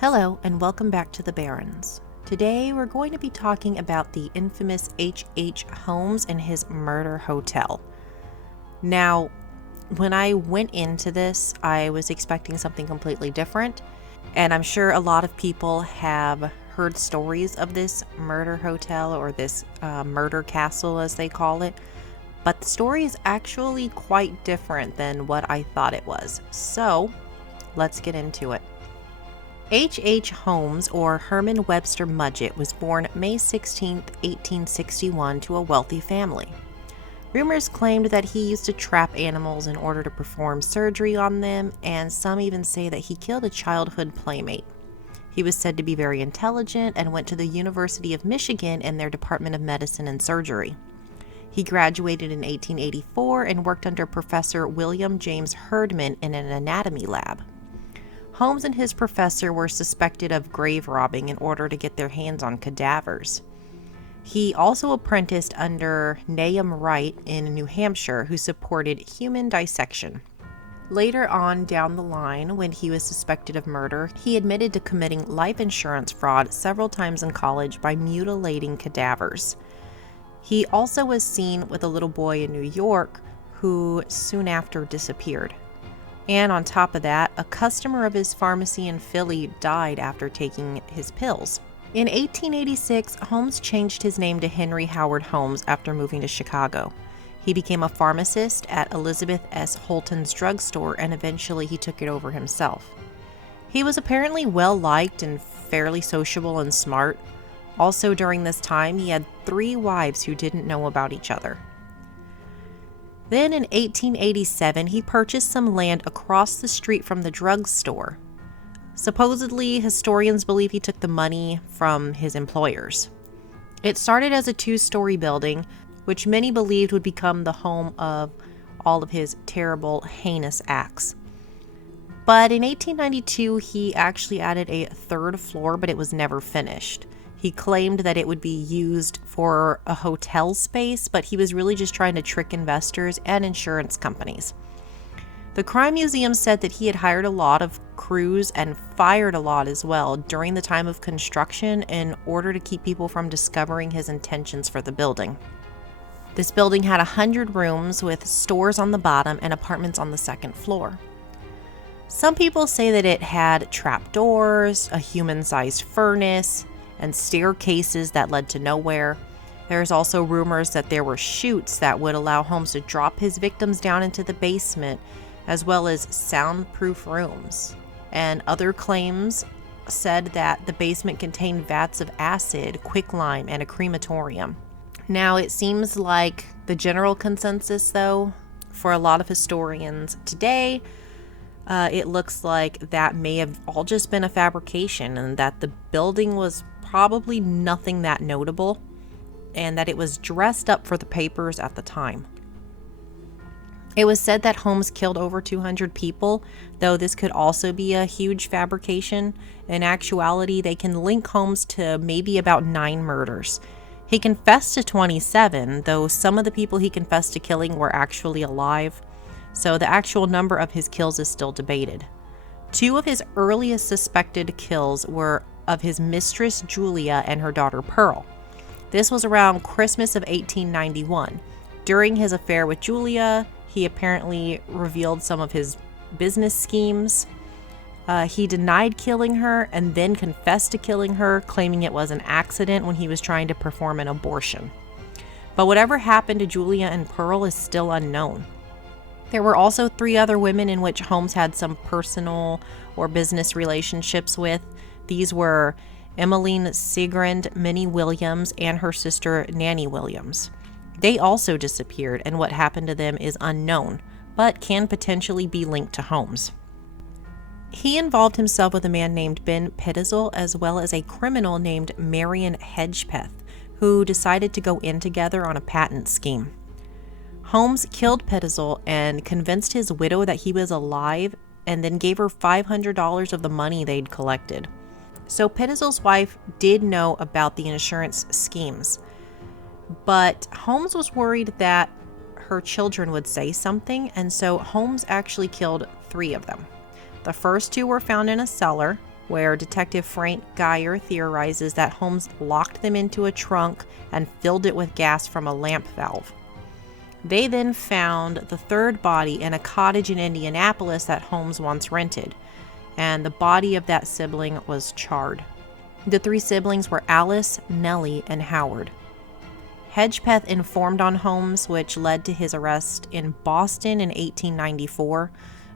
Hello and welcome back to the Barrens. Today we're going to be talking about the infamous H. Holmes and his murder hotel. Now, when I went into this, I was expecting something completely different, and I'm sure a lot of people have heard stories of this murder hotel or this murder castle as they call it, but the story is actually quite different than what I thought it was. So, let's get into it. H. Holmes, or Herman Webster Mudgett, was born May 16, 1861, to a wealthy family. Rumors claimed that he used to trap animals in order to perform surgery on them, and some even say that he killed a childhood playmate. He was said to be very intelligent and went to the University of Michigan in their Department of Medicine and Surgery. He graduated in 1884 and worked under Professor William James Herdman in an anatomy lab. Holmes and his professor were suspected of grave robbing in order to get their hands on cadavers. He also apprenticed under Nahum Wright in New Hampshire, who supported human dissection. Later on down the line, when he was suspected of murder, he admitted to committing life insurance fraud several times in college by mutilating cadavers. He also was seen with a little boy in New York who soon after disappeared. And on top of that, a customer of his pharmacy in Philly died after taking his pills. In 1886, Holmes changed his name to Henry Howard Holmes after moving to Chicago. He became a pharmacist at Elizabeth S. Holton's drugstore, and eventually he took it over himself. He was apparently well-liked and fairly sociable and smart. Also during this time, he had 3 wives who didn't know about each other. Then in 1887, he purchased some land across the street from the drugstore. Supposedly, historians believe he took the money from his employers. It started as a 2-story building, which many believed would become the home of all of his terrible, heinous acts. But in 1892, he actually added a 3rd floor, but it was never finished. He claimed that it would be used for a hotel space, but he was really just trying to trick investors and insurance companies. The Crime Museum said that he had hired a lot of crews and fired a lot as well during the time of construction in order to keep people from discovering his intentions for the building. This building had 100 rooms with stores on the bottom and apartments on the 2nd floor. Some people say that it had trapdoors, a human-sized furnace, and staircases that led to nowhere. There's also rumors that there were chutes that would allow Holmes to drop his victims down into the basement, as well as soundproof rooms. And other claims said that the basement contained vats of acid, quicklime, and a crematorium. Now, it seems like the general consensus, though, for a lot of historians today, it looks like that may have all just been a fabrication and that the building was probably nothing that notable, and that it was dressed up for the papers at the time. It was said that Holmes killed over 200 people, though this could also be a huge fabrication. In actuality, they can link Holmes to maybe about 9 murders. He confessed to 27, though some of the people he confessed to killing were actually alive, so the actual number of his kills is still debated. 2 of his earliest suspected kills were of his mistress Julia and her daughter Pearl. This was around Christmas of 1891. During his affair with Julia, he apparently revealed some of his business schemes. He denied killing her and then confessed to killing her, claiming it was an accident when he was trying to perform an abortion. But whatever happened to Julia and Pearl is still unknown. There were also 3 other women in which Holmes had some personal or business relationships with. These were Emmeline Sigrand Minnie Williams and her sister Nanny Williams. They also disappeared, and what happened to them is unknown, but can potentially be linked to Holmes. He involved himself with a man named Ben Pitzel, as well as a criminal named Marion Hedgepeth, who decided to go in together on a patent scheme. Holmes killed Pitzel and convinced his widow that he was alive, and then gave her $500 of the money they'd collected. So Pitzel's wife did know about the insurance schemes, but Holmes was worried that her children would say something, and so Holmes actually killed 3 of them. The first 2 were found in a cellar, where Detective Frank Geyer theorizes that Holmes locked them into a trunk and filled it with gas from a lamp valve. They then found the third body in a cottage in Indianapolis that Holmes once rented, and the body of that sibling was charred. The three siblings were Alice, Nellie, and Howard. Hedgepeth informed on Holmes, which led to his arrest in Boston in 1894.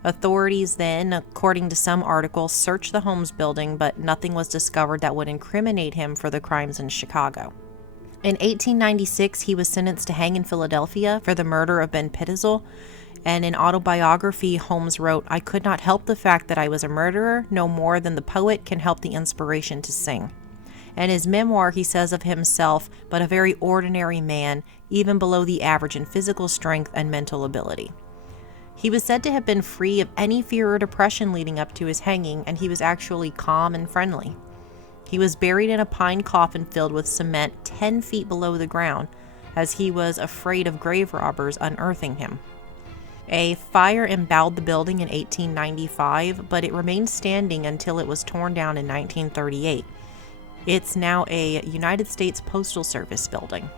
Authorities then, according to some articles, searched the Holmes building, but nothing was discovered that would incriminate him for the crimes in Chicago. In 1896, he was sentenced to hang in Philadelphia for the murder of Ben Pitzel, and in autobiography, Holmes wrote, "I could not help the fact that I was a murderer, no more than the poet can help the inspiration to sing." In his memoir, he says of himself, "but a very ordinary man, even below the average in physical strength and mental ability." He was said to have been free of any fear or depression leading up to his hanging, and he was actually calm and friendly. He was buried in a pine coffin filled with cement 10 feet below the ground, as he was afraid of grave robbers unearthing him. A fire emboweled the building in 1895, but it remained standing until it was torn down in 1938. It's now a United States Postal Service building.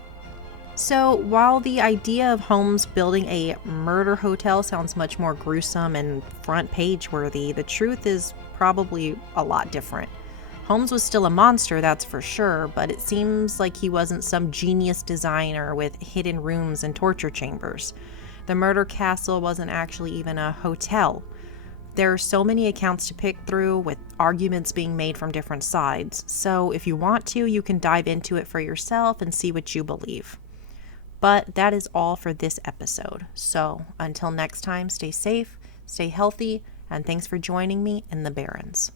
So, while the idea of Holmes building a murder hotel sounds much more gruesome and front page worthy, the truth is probably a lot different. Holmes was still a monster, that's for sure, but it seems like he wasn't some genius designer with hidden rooms and torture chambers. The murder castle wasn't actually even a hotel. There are so many accounts to pick through, with arguments being made from different sides. So if you want to, you can dive into it for yourself and see what you believe. But that is all for this episode. So until next time, stay safe, stay healthy, and thanks for joining me in the Barrens.